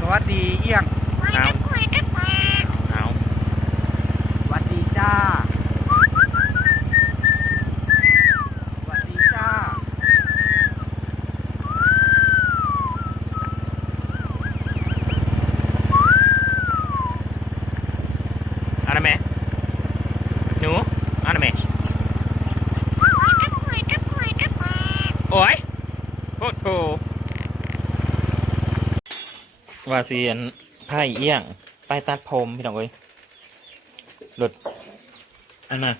สวัสดีเอียงเอาเอาสวัสดีจ้าสวัสดีจ้าเอาหน่อยแม่หนูเอาหน่อยแม่โอ้ยโอ้โห ว่าเสียนไพ่เอี้ยงไปตัดผมพี่น้องเอ้ยหลุดอันน่ะ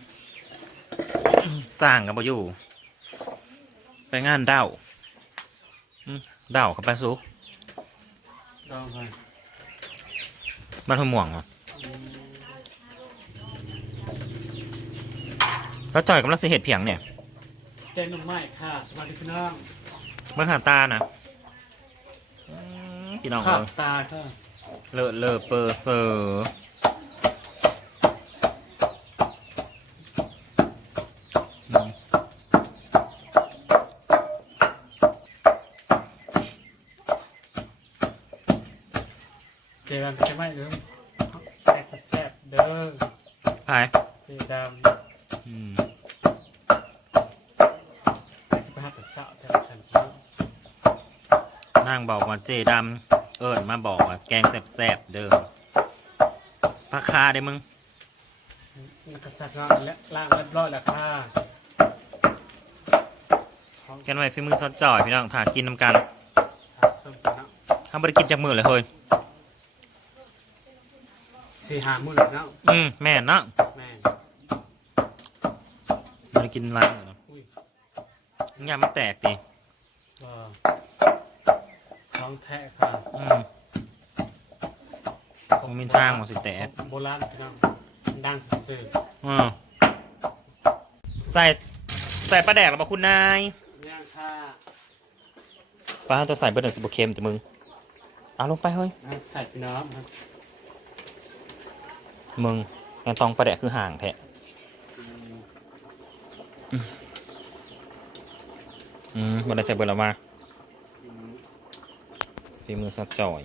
สร้างกับบ่อยู่ ไปงานเด้าอืมเด้ากับไปสุลองไปมันหัวหม่วงเหรอเขาจ่อยกำลังสิเหตุเพียงเนี่ยเจนนมไม้ค่ะสวัสดีพี่น้องเมื่อหาตานะอืม พี่น้องข้าเอ้วยตาค่ะเลอะเลอะเปอร์เซอร์อืมเจมันเป็นไม้เด้อแซ่บแซ่บเด้อไปเจดอืมำไปหาแต่เสาแต่ฉันพี่น้องนางบอกว่าเจดำ เอิญมาบอกว่าแกงแซ่บๆเดิมพักคาได้มึงนักษัตริย์งานและล่างเรียบร้อยแล้วค่ะแกนไว้ฝีมือซอสจ่อยพี่น้องถากินน้ำกันผัดส้มพี่น้องทำบริกินจากมือเลยเฮ้ยสี่หาหมื่นเนาะอืมแม่นเนาะแม่งบริกินร้านเลยเนาะอุ้ยยามันแตกดิ ก็ท้องแท้ค่ะอืมคงมีทางหมดสิแตกโบราณพี่น้องดังสื่ออืมใส่ใส่ปลาแดกหรือเปล่าคุณนายย่างค่ะปลาตัวใส่เบอร์หนึ่งสิบเค็มแต่มึงเอาลงไปเฮ้ยใส่พี่น้องครับมึงงานตองปลาแดกคือห่างแท้อืมอืมมันได้ใส่เบอร์ละมาอืม ฝีมือซอสจอย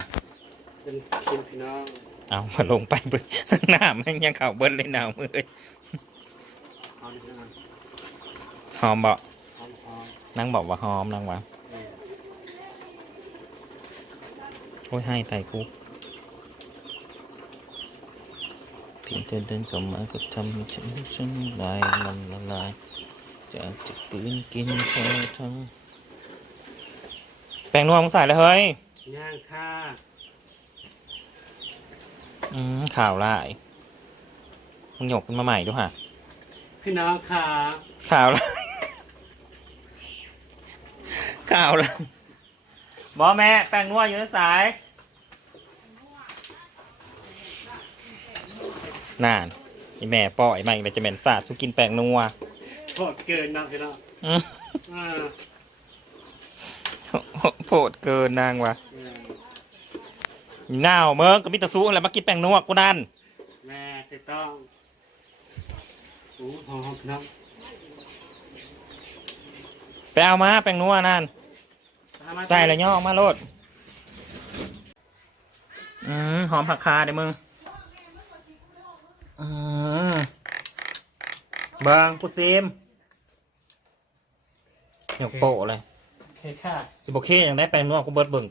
เป็นคิมพี่น้องเอามาลงไปเบิดหน้าแม่งยังเข่าเบิดเลยหนาวมือเอ้ยหอมพี่น้องหอมบ่หอมหอมนั่งบอกว่าหอมนั่งว่าแม่โอ้ยให้ไตคุกเพียงเธอเดินเข้ามาก็ทำให้ฉันฉันลายมันละลายจะจะกลืนกินเธอทั้งแป้งนัวมึงใส่เลยเฮ้ย ย่างค่ะอืมข่าวร้ายมึงหยกขึ้นมาใหม่ด้วยฮะพี่น้องค่ะข่าวร้ายข่าวร้ายบอแม่แป้งนัวอยู่ในสายนานอีแม่ป้อยมาอีกแล้วจะเหม็นสาดสุกินแป้งนัวโคตรเกินน้องพี่น้องอืม อ่า โผดเกินนางวะแม่หนาวเมิงก็มีแตะซูอะไรมากินแป้งนัวกูนั่นแม่ถูกต้องโอ้หอมหอมพี่น้องไปเอามาแป้งนัวนั่นเอามาใส่ละย่อออกมาโลดอืมหอมผักคาเดี๋ยวมึงอืมเบิงกูซิมหยกโปะเลยโอ เคค่ะสิบโอเคอย่างได้แป้งนัวกูเบิดเบิ่ง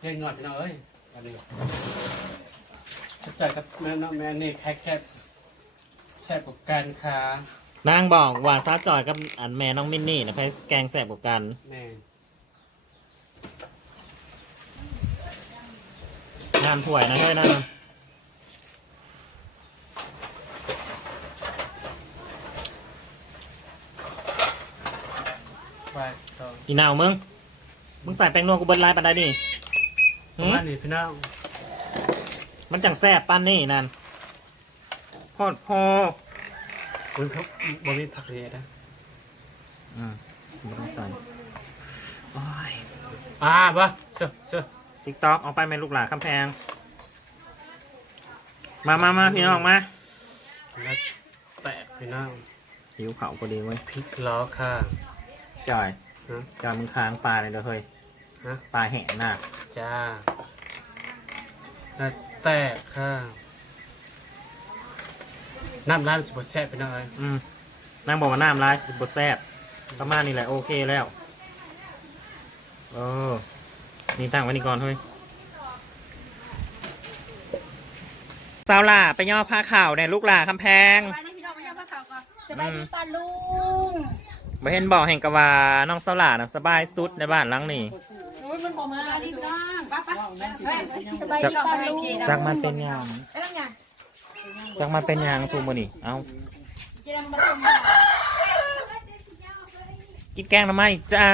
เรียงหน่อยพี่น้องเอ้ยเอันนี้เข้าใจกับแม่น้องแม่นี่แค่แค่แซ่บกว่ากันค่ะนางบอกว่าซาจอยกับอันแม่น้องมินนี่นะแพ้แกงแสบกว่ากันแม่งานถ่วยนะเฮ้ยนะ ไปต่ออีนาวมึง มึงใส่แป้งนัวกูเบิดลายปันได้ดิปหืระมมาณนี้พี่น้องมันจังแสบปันนี่นั่นพอดพอคุณครับบริผักเลยนะอืมไม่ต้องใส่โอ้ยอ่าปะเชื่อเชื่อติ๊กต็อกเอาไปแม่ลูกหลานคำแพง มามามาพี่น้องมา แล้วแตกพี่น้องพหิวเผาพอดีเว้ยพริกล้อค่ะ จอยฮะจอยมึงค้างปลาเลยเด้อเฮ้ยฮะ ปลาแห้งน่ะจ้าแล้วแตกค่ะ น้ำร้านสิบแซ่บไปหน่อยอืมนางบอกว่าน้ำลายบดแซ่บประมาณนี้แหละโอเคแล้วเออนี่ตั้งไว้นี่ก่อนเฮ้ยสาวหล่าไปย่อผ้าข่าวในลูกหล่าคำแพงสบายดีพี่น้องไม่ยอมพาข่าวก่อนสบายดีป้าลุง บ่เห็นบอกแห่งกะว่าน้องสาวหล่านะสบายสุดในบ้านหลังนี้โอ้ยมันบอกมาดีพี่น้องป้าป้าเฮ้ยสบายดีป้าลุงจักมันเป็นหยังเอ้ยไงจักมันเป็นหยังซูมือนี่เอ้าเจะนำมาส่งมากินแกงทำไมจ้า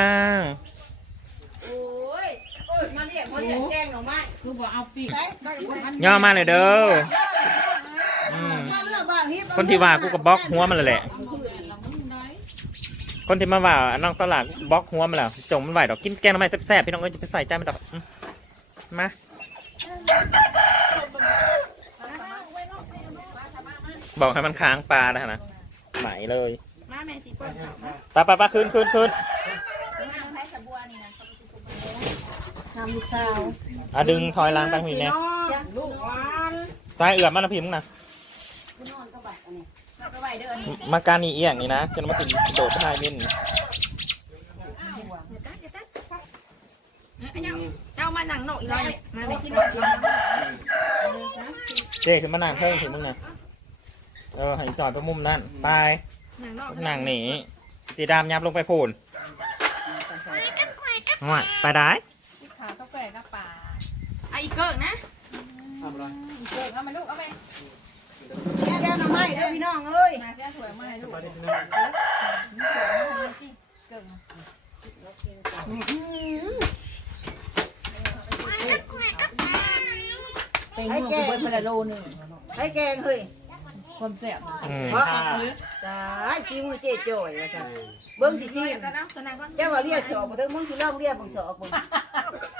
โอ้ยโอ้ยมาเรียกมาเรียกแกงหน่อไม้คือบอกเอาปีกได้ได้ย่อมาเลยเด้ออืมมาเลือกบ้างฮิปคนที่ว่ากูก็บล็อกหัวมันเลยแหละ คนที่มาว่าน้องสลัดบล็อกหัวมันแล้วจงมันไหวดอกกินแกงทำไมแซ่บๆพี่น้องเอ้ยจะไปใส่ใจมันดอกอืมมาบอกให้มันค้างปลานะนะไหมเลยมาแม่ตีป้อนข่าวมาปลาปลาปลาขึ้นขึ้นขึ้นน้ำแพ้สบัวนี่นะน้ำลูกสาวอะดึงถอยหล้างไปพี่เนี่ยลูกหวานซ้ายเอือบมาแล้วพี่มึงนะนอนก็บัดอันนี้มา ไปไหวเด้อนี่มาการนี่เอียงนี่นะเกินมาสิโดดไปทายมินเจ้ามาหนังหนกอีกแล้วมาไปกินหนกเจ๊ขึ้นมานั่งเพิ่งถึงมึงนะเออให้จอดตรงมุมนั่นไปหนังหนกนั่งหนีจีดามยับลงไปพูนห่วยไปได้ขาวกาแฟกับป่าไอ้เกิกนะทำอะไรอีเกิกเอามาลูกเอาไปแกงหน่อไม้เด้อ พี่น้องเอาเสียสวมาให้ลูกบายดีพี่น้องเกิกไอ้แกงคนละโลหนึ่งไอ้แกงเฮ้ยความแซ่บอืมเพราะจ้าไอ้ซีมือเจ๊จ่อยว่าซั่นเบิ่งสิซีก็นะตัวนั้นก็เจ้าว่าเรียกสอบบ่ถึงมึงสิลองเรียกเบิ่งสอบเบิ่ง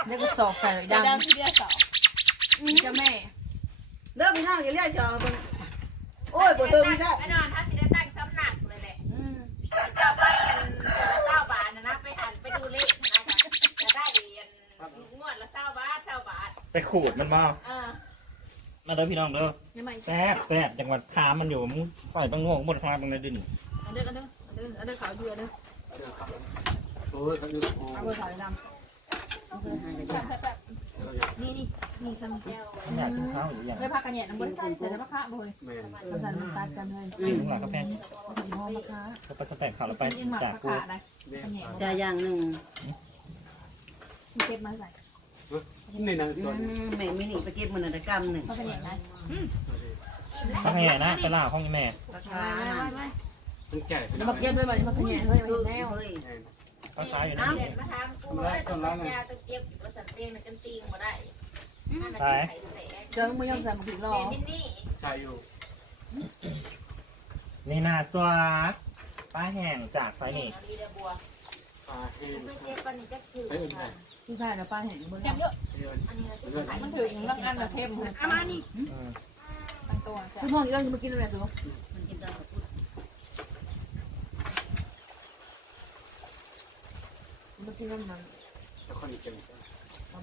แล้วก็สอกใส่ดำที่เดียวสอกจะแม่เริ่มพี่น้องอย่าเรียกสอบบ่โอ้ยบ่ถึงจ้ะ แน่นอนถ้าสิ ไปขูดมันบ้าเออมาเด้อพี่น้องเด้อยังไงแซ่บแซ่บจังหวัดทามมันอยู่มึงใส่ปังงงบนคลาตรงในดินอันเด้ออันเด้ออันเด้ออันเด้อขาวเยือเด้อโอ้ยเขาดูโอ้เอาเบอร์ขาวดำนี่นี่นี่คำเดียวอยากกินข้าวอยู่อย่างเลยพักกันเนี่ยน้ำบนใส่ใส่แล้วมะขามเลยแม่ภาษามันตัดกันเลยลุงหลักกาแฟหอมมะขามเขาไปสแต็กข่าวแล้วไปกินหมักจากมะกูขามอะไรกันเนี่ยจ้าอย่างหนึงมีเก็บมาใส่ นี่นะอืส่วนมแม่มินิไปเก็บมื้อนั้นตะกำหนึงเขากันเนี่ยนะต้องให้นะไปล่าห้องอีแม่ราไม่คาไม่ไม่ไม่มันแก่จะมาเก็บด้วยแบบมากันเนี่ยเฮ้ยคือแมวเฮ้ยเขาขายอยู่นะเด็ดมาทำกูเลยต้องสัญญาต้องเจ็บประสาทเตียงในกันตีงมาได้อันนั้นไข่แสงเจอมือยำใส่มาถึงรอเบมินี่ใส่อยู่นี่นาสวาป้าแห้งจากไฟนี่นี่ลีเดบัว ปลาเค็มไม่เจ็บปันนี้จะคือเฮ้ยอื่นไงที่ใช่นะป้าเห็นบนเยอะเดี๋ยวอันนี้จะขายมันถือลังอันละเข้มเลยอามานี่อืมตั้งตัวคือมองเยอะจะมากินอะไรตัวมันกินตามมากินน้ำมันจะค่อยเค็ม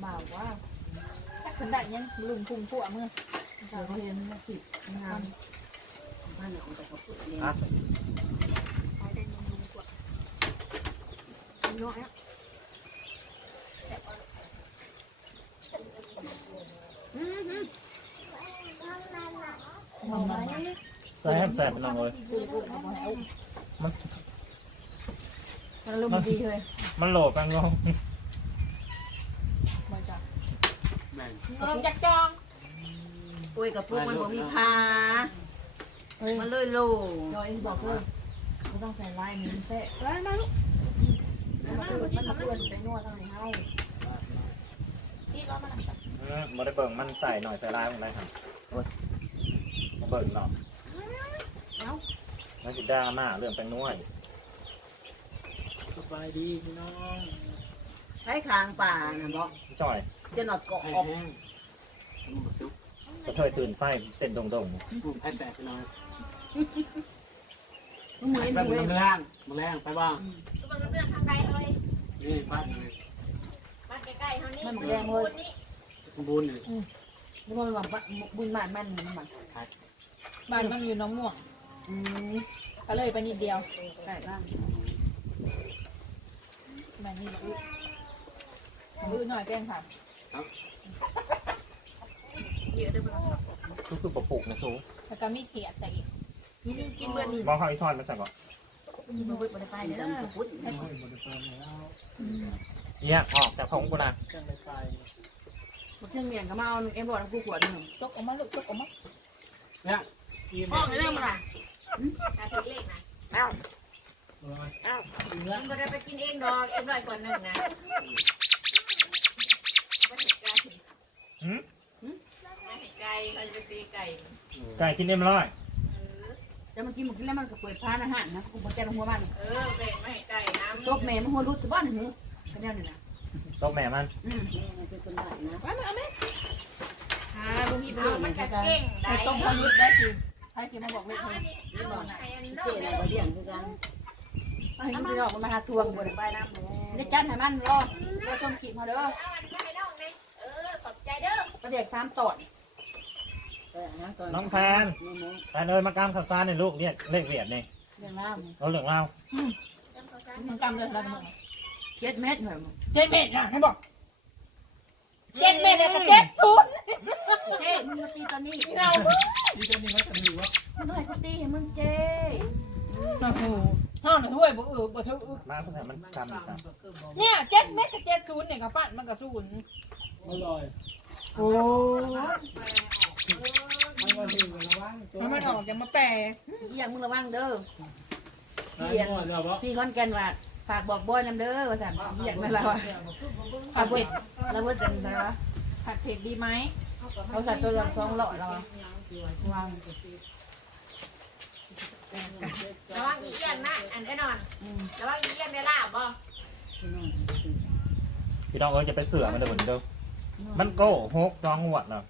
เบาๆว่าขันได้ยังลุงพุ่งพวกเมื่อเขาเห็นมาสิงามบ้านเราเอาแต่เขาพูดเนี่ยอะ น้อยใส่ให้แซ่บไปน้องเลยมันมันลุมดีเลยมันโหลปังงงมาจากแม่งลงจากจองโอ้ยกับพวกมันบ่มีพามันเลยโลจอยบอกเลยไม่ต้องใส่ลายมีเซ่ลายมาลูกมันคือมันคือไปนวดทางไหนให้ มาอืมมาได้เบิ่งมันใส่หน่อยใส่ลายมันได้ครับโอ้ยมาเบิ่งเนาะมันสิดราม่าเรื่องแป้งนวดสบายดีพี่น้องใช้คางป่าน่ะบอกจ่อยจะหนอดเกาะให้ออกแห้งหมดซุปกระเทยตื่นไฟเต้นดงดงปุ่มให้แตกพี่น้องๆมึงเหมือนไปมึงมึงเลยเรื่องมึงแรงไปบ้างทุกคนเรื่องทางใด เฮ้ยนี่บ้านนี่บ้านใกล้ๆเท่านี้มันแรงเลยนี่สมบูรณ์นี่นี่มันแบบบุญบ้านมันมันมันบ้านมันอยู่หน้องม่วง อืมก็เลยไปนิดเดียวใช่บ้างมานี่มาอื้ออื้อหน่อยแกล้งค่ะเยอะด้วยมั้งทุกๆปปลูกนะสูแล้วก็มีเขียดแต่อีกนี่นี่กินเบอร์นี่มองเขาอีทอดมาสั่งก่อน มีบุญบุญไปเด้อพุทธเอี้ยงออกจากท้องกูนะพุทธเมียนก็มาเอาเอ็มบอกกูขวดหนึ่งจกออกมาลูกจกออกมาเนี่ยห้องเรื่องอะไรการถือเลขนะเอ้าเอ้ามันก็ได้ไปกินเองดอกเอ็มร้อยกว่าหนึ่งนะก็เห็นไก่หืมเห็นไก่เขาจะตีไก่ไก่กินเอ็มร้อย จะมากินหมดกินแล้วมันก็เปิดพานอาหารนะกูบอกแกลงหัวมันเออแบ่งไม่ให้ไก่น้ำตบแม่มันหัวรุดจะบ้านหือคะแนนนี่นะโตะแม่มันอืมมันเป็นคนบ้านนะอ่าลุงอีเอามันจะเก่งได้ไอ้ต้มพายุได้สิใครสิมาบอกเลขเอาให้อันนี้เอาอันนี้เจ๊อะไรก็เลี้ยงคือกันไอ้พี่น้องมันมาหาทวงบนใบน้ำหมูได้จัดให้มันรอรอจมกินพอเด้อเอาอันนี้ให้น้องเลยเออขอบใจเด้อประเด็กสามตอน ไปอาหารก่อ นน้องแทนน้องแทนเอ้ยมากล้ามข้าวสารในลูกเนี่ยเลขเวียดนี่เรื่องน้เอาเหลืองเรามันกำเลยแล้วมึงำเจ็ดเม็ดเหรอเจ็ดเม็ดนะให้บอกเจ็ดเม็ดเนี่ยก็เจ็ดศูนย์เจ๊มึงมาตีตอนนี้เรามึงต้องให้เขาตีให้มึงเจ๊โอ้โหห้าวหนึ่งถ้วยบ่เออบ่เท่ามาเพื่อมันทำอีกครับเนี่ยเจ็ดเม็ดกับเจ็ดศูนย์เนี่ยกับปั้นมันกับศูนย์อร่อยโอ้มันมัน ออกจะมาแปรอย่างมึงระวังเด้อเรียนเดี๋ยวบ่พี่คอนแกนว่าฝากบอกบอยน้ำเด้อว่าสั่นอย่างนั้นแล้วอะฝากบอยแล้วเพื่อนเป็นอะไรวะผัดเผ็ดดีไหมเขาสั่ตัวละสองหล่อแล้ววางระวังอีเอี้ยนนะอันแน่นอนอืมระวังอีเอี้ยนได้ลาบบ่พี่น้องเอ้ยจะไปเสือมันเดี๋ยวผมเด้อมันโก้หกสองหวดเนาะ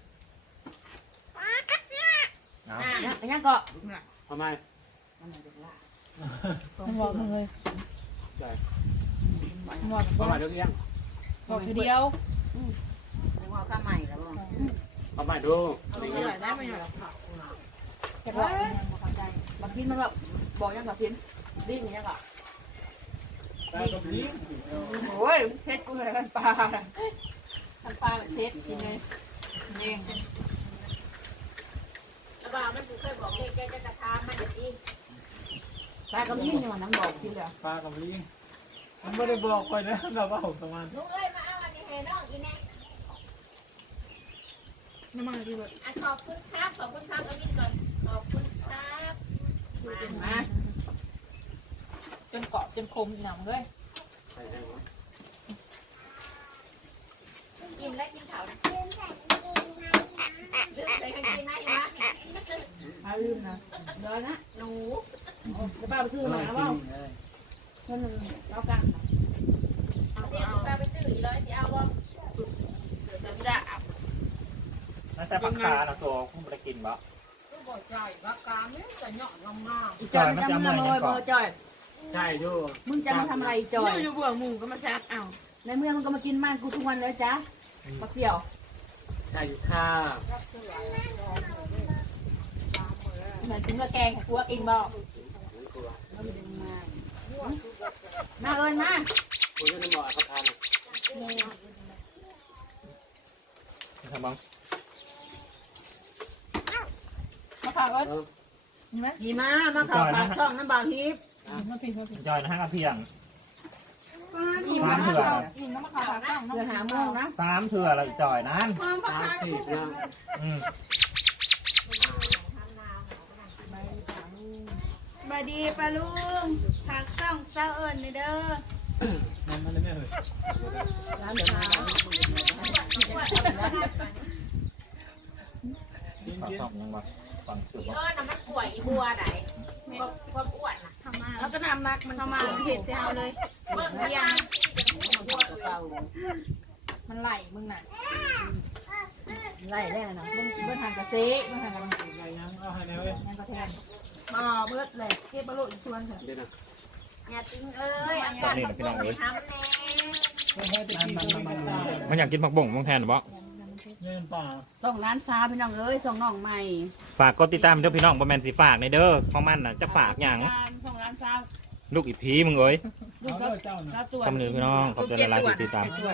เอา น่ะยังยังก็ทำไมมันบอกมึงเลยใช่หมดทำไมเดี๋ยวเลี้ยงบอกทีเดียวว่าข้าใหม่แล้วบ่ทำไมดูเอาอะไรไปเงี้ยเลยได้ไหมเนี่ยจะบอกยังไงบอกเข้าใจบักพินมันแบบบอกยังกับพินดิ้นยังก็โอ้ยเพชรกูเลยกันปลาทำปลาแบบเผ็ดกินเลยเย่งระบา มันกูเคยบอกเลขแกจะกระทำมันจะดีปลากำยิ่งยังน้ำบอกทีเหลือปลากับลิงมันไม่ได้บอกไปนะเราว่าผมประมาณลุงเอ้ยมาเอาอันนี้ให้น้องกินแน่น้ำมันดีเลยอะขอบคุณครับขอบคุณครับเอากินก่อนขอบคุณครับมามาจนเกาะจนคมหนังเลยใช่ไหมกินแล้วกินเขานะลืมใส่กางเกงในนะ มาลืมนะเดี๋ยวนะหนูจะป้าไปซื้อมาแล้วเปล่าคนหนึ่งเล่ากันเอาเดี๋ยวกูไปซื้ออีร้อยสิเอาบ่เดี๋ยวจะไม่ได้เอาแล้วใส่ผักคาเนาะตัวคุณไม่ได้กินบ่ลูกบอกใจว่ากลางนี่จะเหยาะลงมาอีจอยมันจะมาเลยบอจอยใช่ดูมึงจะมาทำอะไรจอยอยู่เบื่อหมูก็มาแซกเอาในเมื่อมึงก็มากินมันกูทุกวันเลยจ้ะปักเสี่ยวใช่อยู่ข้า เหมือนถึงกับแกงหัวกินบ่มาเอิญมาคุณจะได้บอกประธานทำบ้างมะพร้าวเอ้ยเออเห็นไหมดีมามาข่าวปากช่องน้ำบางฮิปมันผิดมันผิดจอยนะฮะกระเทียมอิ่มสามแล้วเถื่ออิ่มแล้วมะพร้าวขาวข้างเพื่อหาโมงนะสามเถื่ออะไรจอยนั้นสามสี่นะอืม บาดีปลาลุงทางช่องเศร้าเอิญเด้อนั่นมันไม่เหรอร้านเดี๋ยวมาขอสอบยังบ่ฟังสุดเอบ่อน้ำมันป่วยอีบัวไหนความอ้วนน่ะแล้วก็นำรักมันเข้ามาเผ็ดเศร้าเลยเบิ่งเรียงมันไหลมึงน่ะ ไล่ได้เนาะเบิ่งเบิ่งทางกระเซะเบิ่งทางกระอะไรยังเอาให้ได้เว้ยยังกระแทนอ่าเบิดแหละเก็บมาโลดอีกชวนเถอะเดี๋ยวนะอย่าติ้งเอ้ยอาการมันปวดไปทำแน่มันอยากกินผักบ่งมองแทนหรือเปล่าส่งร้านซาพี่น้องเอ้ยส่งน้องใหม่ ฝากกดติดตามเด้อพี่น้องบ่แมนสิฝากในเด้อของมันน่ะจะฝากหยังส่งร้านซาลูกอีพีมึงเอ้ยดูครับครับตัวสำเนึกพี่น้องขอบใจหลายที่ติดตามไอ้ตัว